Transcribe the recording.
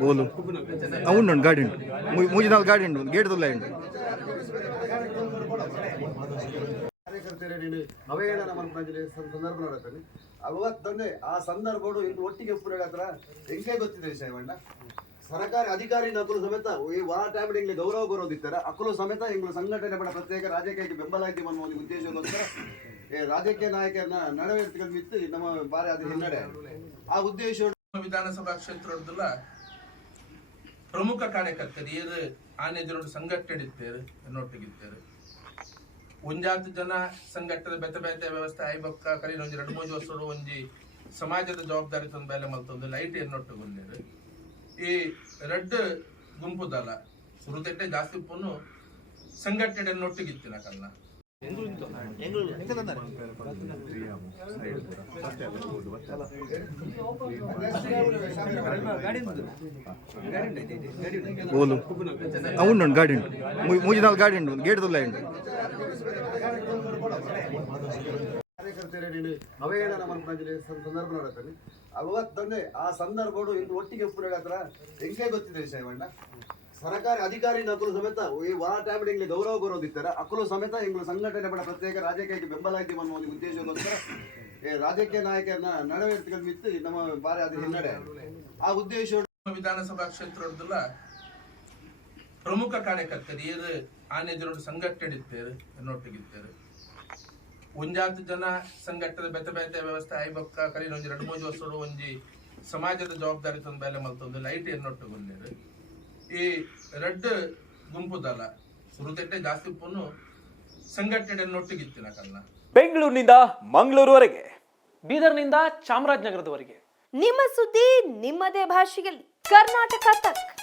बोलो అవును గాడి मुझे नाल गाड़ी गेट तो लैंड ಅವಹೇಳನ ಮನಪಂಚಲೆ ಸಂದರ್ಭ ನೋಡತ್ತಲ್ಲಿ ಅವತ್ತಂದ್ರೆ ಆ ಸಂದರ್ಭಗಳು ಇಂದು ಒಟ್ಟಿಗೆ ಪುರಗತ್ರ ಹೆಂಗೆ ಗೊತ್ತಿದೆ ವಿಷಯವನ್ನ ಸರ್ಕಾರಿ ಅಧಿಕಾರಿ ನಕಲು ಸಮೇತ ಈ ವಾರ ಟೈಮ್ ಇಂಗ್ಲಿ ಗೌರವ ಬರೋದಿತ್ತಾರೆ ಅಕ್ಕಲು ಸಮೇತ ಇಂಗ್ಲು ಸಂಘಟನೆ ಪಡ ಪ್ರತ್ಯೇಕ ರಾಜಕೀಯಕ್ಕೆ ಬೆಂಬಲ ಆಗಿ ಅನ್ನೋ ಒಂದು ಉದ್ದೇಶಕ್ಕೋಸ್ಕರ ರಾಜಕೀಯ ನಾಯಕರನ್ನ ನಡವಳಿಕೆಗಳು ಮಿತ್ತು ನಮ್ಮ ಬಾರಿ ಅದು ಹಿನ್ನಡೆ ಆ ಉದ್ದೇಶ ವಿಧಾನಸಭಾ ಕ್ಷೇತ್ರದಲ್ಲ ಪ್ರಮುಖ ಕಾರ್ಯಕರ್ತರು ಆನೆದಿರೋಡು ಸಂಘಟನೆ ಇದ್ದಾರೆ ಎನ್ನೊಟ್ಟಿಗಿದ್ದಾರೆ ಒಂಜಾತು ಜನ ಸಂಘಟನೆ ಬೆತ್ತ ಬೆತ್ತ ವ್ಯವಸ್ಥೆ ಆಯ್ಬಕ್ಕ ಕರೀನ ಒಂಜಿ 2-3 ವರ್ಷ ಒಂಜಿ ಸಮಾಜದ ಜವಾಬ್ದಾರಿ ತಂದು ಬೇಲೆ ಮಲ್ತೊಂದು ಲೈಟ್ ಎನ್ನೊಟ್ಟುಗೊಂಡಿರು ಈ ರೆಡ್ ಗುಂಪುದಲ್ಲ ಸುರುತೆಟ್ಟೆ ಜಾಸ್ತಿ ಪೋನು ಸಂಘಟನೆ ಎನ್ನೊಟ್ಟಿಗಿತ್ತಿನ ಕಲ್ಲ बोलो అవును गाड़ी मुझे नाल गाड़ी गेट तो लैंड ಕಾರ್ಯಕರ್ತರು ಅವಹೇಳನ ಮನಪಂಚಲೆ ಸಂದರ್ಭ ನೋಡತ್ತಲ್ಲಿ ಅವತ್ತಂದ್ರೆ ಆ ಸಂದರ್ಭಗಳು ಇಂದು ಒಟ್ಟಿಗೆ ಪುರಗತ್ರ ಹೆಂಗೆ ಗೊತ್ತಿದೆ ವಿಷಯವನ್ನ ಸರ್ಕಾರಿ ಅಧಿಕಾರಿ ನಕಲು ಸಮೇತ ಈ ವಾರ ಟೈಮ್ ಇಂಗ್ಲಿ ಗೌರವ ಬರೋದಿತ್ತಾರೆ ಅಕ್ಕಲು ಸಮೇತ ಇಂಗ್ಲು ಸಂಘಟನೆ ಪಡ ಪ್ರತ್ಯೇಕ ರಾಜಕೀಯಕ್ಕೆ ಬೆಂಬಲ ಆಗಿ ಅನ್ನೋ ಒಂದು ಉದ್ದೇಶಕ್ಕೋಸ್ಕರ ರಾಜಕೀಯ ನಾಯಕರನ್ನ ನಡವಳಿಕೆಗಳು ಮಿತ್ತು ನಮ್ಮ ಬಾರಿ ಅದು ಹಿನ್ನಡೆ ಆ ಉದ್ದೇಶ ವಿಧಾನಸಭಾ ಕ್ಷೇತ್ರದಲ್ಲ ಪ್ರಮುಖ ಕಾರ್ಯಕರ್ತರು ಆನೆದಿರೋಡು ಸಂಘಟನೆ ಇದ್ದಾರೆ ಎನ್ನೊಟ್ಟಿಗಿದ್ದಾರೆ ಒಂಜಾತು ಜನ ಸಂಘಟನೆ ಬೆತ್ತ ಬೆತ್ತ ವ್ಯವಸ್ಥೆ ಆಯ್ಬಕ್ಕ ಕರೀನ ಒಂಜಿ 2-3 ವರ್ಷ ಒಂಜಿ ಸಮಾಜದ ಜವಾಬ್ದಾರಿ ತಂದು ಬೇಲೆ ಮಲ್ತೊಂದು ಲೈಟ್ ಎನ್ನೊಟ್ಟುಗೊಂಡಿರು ಈ ರೆಡ್ ಗುಂಪುದಲ್ಲ ಸುರುತೆಟ್ಟೆ ಜಾಸ್ತಿ ಪೋನು ಸಂಘಟನೆ ಎನ್ನೊಟ್ಟಿಗಿತ್ತಿನ ಕಲ್ಲ ಬೆಂಗಳೂರಿನಿಂದ ಮಂಗಳೂರುವರೆಗೆ, ಬೀದರ್ನಿಂದ ಚಾಮರಾಜನಗರದವರೆಗೆ ನಿಮ್ಮ ಸುದ್ದಿ ನಿಮ್ಮದೇ ಭಾಷೆಯಲ್ಲಿ ಕರ್ನಾಟಕ ತಕ್.